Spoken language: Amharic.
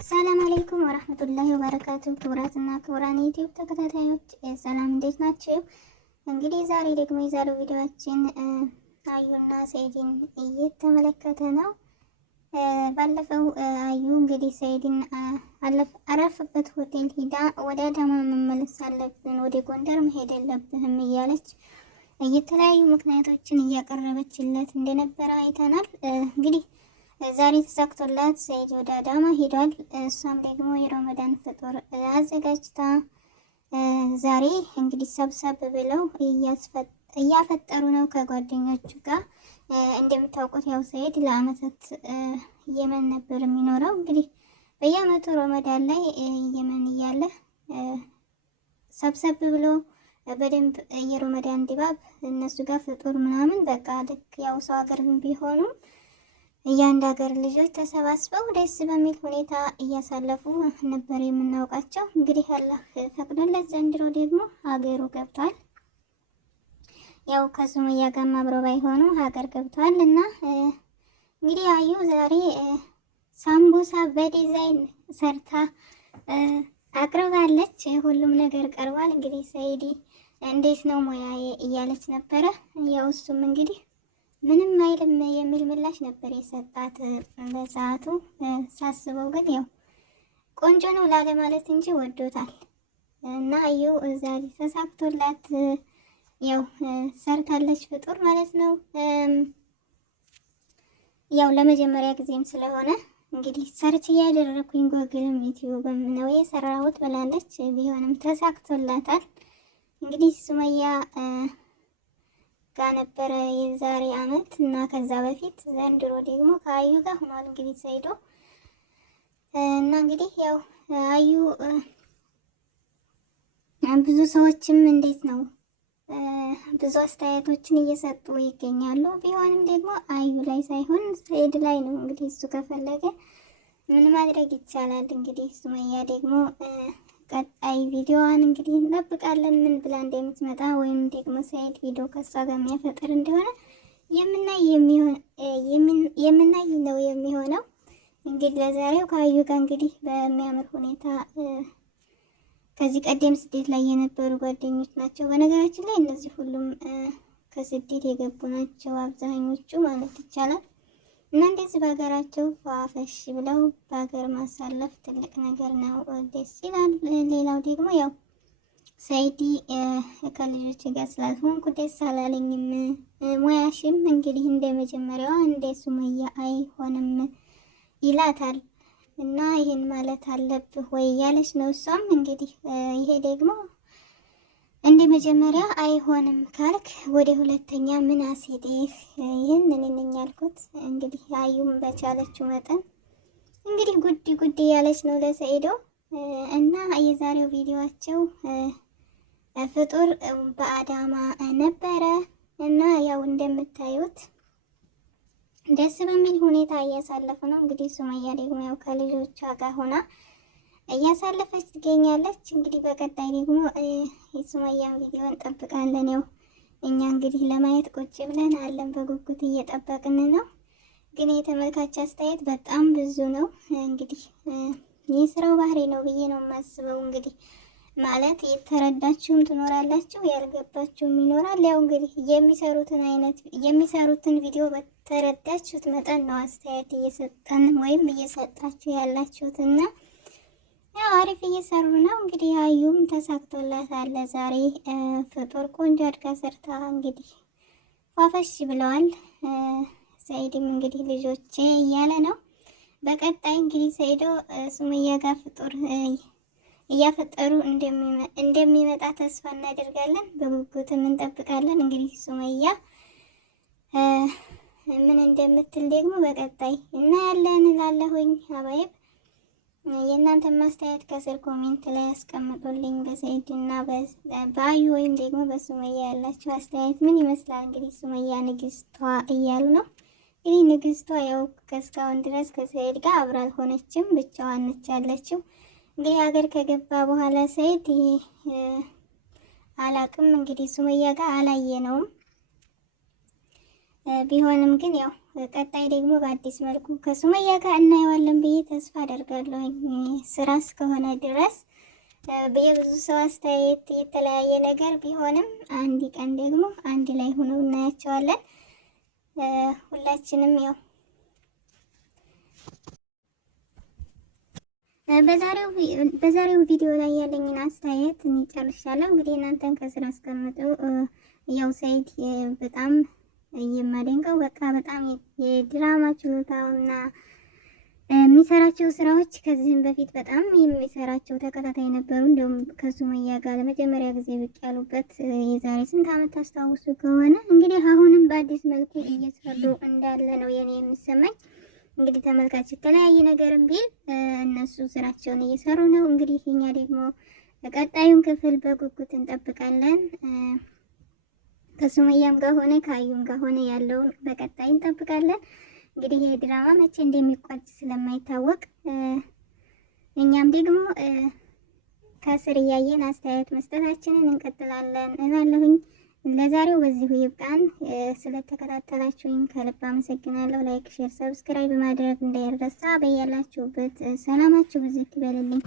ሰላም አለይኩም ወራህመቱላሂ ወበረካቱ። ክቡራትና ክቡራን ዩቲዩብ ተከታታዮች ሰላም እንዴት ናችሁ? እንግዲህ ዛሬ ደግሞ የዛሬው ቪዲዮአችን አዩና ሰኢድን እየተመለከተ ነው። ባለፈው አዩ እንግዲህ ሰኢድን አረፈበት ሆቴል ሂዳ ወደ አዳማ መመለስ አለብን፣ ወደ ጎንደር መሄድ የለብህም እያለች የተለያዩ ምክንያቶችን እያቀረበችለት እንደነበረ አይተናል። እንግዲህ ዛሬ ተሳክቶላት ሰኢድ ወደ አዳማ ሄዷል። እሷም ደግሞ የረመዳን ፍጡር አዘጋጅታ ዛሬ እንግዲህ ሰብሰብ ብለው እያፈጠሩ ነው ከጓደኞቹ ጋር። እንደምታውቁት ያው ሰኢድ ለአመታት የመን ነበር የሚኖረው። እንግዲህ በየአመቱ ረመዳን ላይ የመን እያለ ሰብሰብ ብሎ በደንብ የረመዳን ድባብ እነሱ ጋር ፍጡር ምናምን በቃ ልክ ያው ሰው ሀገር ቢሆኑም እያንድ ሀገር ልጆች ተሰባስበው ደስ በሚል ሁኔታ እያሳለፉ ነበር የምናውቃቸው። እንግዲህ አላህ ፈቅዶለት ዘንድሮ ደግሞ ሀገሩ ገብቷል። ያው ከሱመያ ጋር አብረው ባይሆኑ ሀገር ገብቷል እና እንግዲህ አዩ ዛሬ ሳምቡሳ በዲዛይን ሰርታ አቅርባለች። ሁሉም ነገር ቀርቧል። እንግዲህ ሰኢድ እንዴት ነው ሙያዬ እያለች ነበረ። ያው እሱም እንግዲህ ምንም አይልም የሚል ምላሽ ነበር የሰጣት በሰዓቱ። ሳስበው ግን ያው ቆንጆ ነው ላለ ማለት እንጂ ወዶታል እና አዩ ዛሬ ተሳክቶላት ያው ሰርታለች ፍጡር ማለት ነው። ያው ለመጀመሪያ ጊዜም ስለሆነ እንግዲህ ሰርች እያደረኩኝ ጎግልም ዩቲዩብም ነው የሰራሁት ብላለች። ቢሆንም ተሳክቶላታል። እንግዲህ ሱመያ ጋር ነበረ የዛሬ አመት እና ከዛ በፊት ዘንድሮ ደግሞ ከአዩ ጋር ሆኗል። እንግዲህ ሰኢድ እና እንግዲህ ያው አዩ ብዙ ሰዎችም እንዴት ነው ብዙ አስተያየቶችን እየሰጡ ይገኛሉ። ቢሆንም ደግሞ አዩ ላይ ሳይሆን ሰኢድ ላይ ነው። እንግዲህ እሱ ከፈለገ ምን ማድረግ ይቻላል። እንግዲህ ሱመያ ደግሞ ቀጣይ ቪዲዮዋን እንግዲህ እንጠብቃለን ምን ብላ እንደምትመጣ፣ ወይም ደግሞ ሰኢድ ቪዲዮ ከሷ ጋር የሚያፈጥር እንደሆነ የምናይ ነው የሚሆነው። እንግዲህ ለዛሬው ከአዩ ጋር እንግዲህ በሚያምር ሁኔታ ከዚህ ቀደም ስደት ላይ የነበሩ ጓደኞች ናቸው። በነገራችን ላይ እነዚህ ሁሉም ከስደት የገቡ ናቸው አብዛኞቹ ማለት ይቻላል። እና እንደዚህ በሀገራቸው ፋፈሽ ብለው በሀገር ማሳለፍ ትልቅ ነገር ነው፣ ደስ ይላል። ሌላው ደግሞ ያው ሰኢድ ከልጆች ጋር ስላልሆንኩ ደስ አላለኝም፣ ሙያሽም እንግዲህ እንደ መጀመሪያዋ እንደ ሱመያ አይሆንም ይላታል። እና ይህን ማለት አለብህ ወይ እያለች ነው እሷም። እንግዲህ ይሄ ደግሞ እንደ መጀመሪያ አይሆንም ካልክ ወደ ሁለተኛ ምን አስሄደህ? ይህን እኔ ነኝ ያልኩት። እንግዲህ አዩም በቻለችው መጠን እንግዲህ ጉድ ያለች ነው ለሰኢድ። እና የዛሬው ቪዲዮአቸው ፍጡር በአዳማ ነበረ እና ያው እንደምታዩት ደስ በሚል ሁኔታ እያሳለፉ ነው። እንግዲህ ሱመያ ደግሞ ያው ከልጆቿ ጋር ሆና እያሳለፈች ትገኛለች። እንግዲህ በቀጣይ ደግሞ የሱመያን ቪዲዮ እንጠብቃለን። ያው እኛ እንግዲህ ለማየት ቁጭ ብለን አለን በጉጉት እየጠበቅን ነው። ግን የተመልካች አስተያየት በጣም ብዙ ነው። እንግዲህ የስራው ባህሪ ነው ብዬ ነው የማስበው። እንግዲህ ማለት የተረዳችሁም ትኖራላችሁ፣ ያልገባችሁም ይኖራል። ያው እንግዲህ የሚሰሩትን ቪዲዮ በተረዳችሁት መጠን ነው አስተያየት እየሰጠን ወይም እየሰጣችሁ ያላችሁትና ያው አሪፍ እየሰሩ ነው። እንግዲህ አዩም ተሳክቶላታል ዛሬ ፍጡር ቆንጆ አድጋ ሰርታ እንግዲህ ፏፈሽ ብለዋል። ሰኢድም እንግዲህ ልጆቼ እያለ ነው። በቀጣይ እንግዲህ ሰኢድ ሱመያ ጋር ፍጡር እያፈጠሩ እንደሚመጣ ተስፋ እናደርጋለን፣ በጉጉትም እንጠብቃለን። እንግዲህ ሱመያ ምን እንደምትል ደግሞ በቀጣይ እናያለን እላለሁኝ። አባይብ የእናንተ ማስተያየት ከስር ኮሜንት ላይ ያስቀምጡልኝ። በሰኢድ እና በአዩ ወይም ደግሞ በሱመያ ያላችሁ አስተያየት ምን ይመስላል? እንግዲህ ሱመያ ንግስቷ እያሉ ነው። እንግዲህ ንግስቷ ያው ከእስካሁን ድረስ ከሰኢድ ጋር አብራ አልሆነችም፣ ብቻዋን ነች ያለችው። እንግዲህ ሀገር ከገባ በኋላ ሰኢድ አላቅም እንግዲህ ሱመያ ጋር አላየነውም። ቢሆንም ግን ያው ቀጣይ ደግሞ በአዲስ መልኩ ከሱመያ ጋር እናየዋለን ብዬ ተስፋ አደርጋለሁ። ስራ እስከሆነ ድረስ የብዙ ሰው አስተያየት የተለያየ ነገር ቢሆንም አንድ ቀን ደግሞ አንድ ላይ ሆነው እናያቸዋለን። ሁላችንም ያው በዛሬው ቪዲዮ ላይ ያለኝን አስተያየት እኔ ጨርሻለሁ። እንግዲህ እናንተን ከስራ አስቀምጡ። ያው ሰኢድ በጣም የማደንቀው በቃ በጣም የድራማ ችሎታውና የሚሰራቸው ስራዎች ከዚህም በፊት በጣም የሚሰራቸው ተከታታይ ነበሩ። እንዲሁም ከሱመያ ጋር ለመጀመሪያ ጊዜ ብቅ ያሉበት የዛሬ ስንት ዓመት ታስታውሱ ከሆነ እንግዲህ አሁንም በአዲስ መልኩ እየሰሩ እንዳለ ነው የኔ የሚሰማኝ። እንግዲህ ተመልካች የተለያየ ነገርም ቢል እነሱ ስራቸውን እየሰሩ ነው። እንግዲህ እኛ ደግሞ ቀጣዩን ክፍል በጉጉት እንጠብቃለን። ከሱመያም ጋር ሆነ ከአዩም ጋር ሆነ ያለውን በቀጣይ እንጠብቃለን። እንግዲህ ይሄ ድራማ መቼ እንደሚቋጭ ስለማይታወቅ እኛም ደግሞ ከስር እያየን አስተያየት መስጠታችንን እንቀጥላለን እላለሁኝ። ለዛሬው በዚሁ ይብቃን። ስለተከታተላችሁኝ ከልብ አመሰግናለሁ። ላይክ፣ ሼር፣ ሰብስክራይብ ማድረግ እንዳይረሳ። በያላችሁበት ሰላማችሁ ብዙ ይበልልኝ።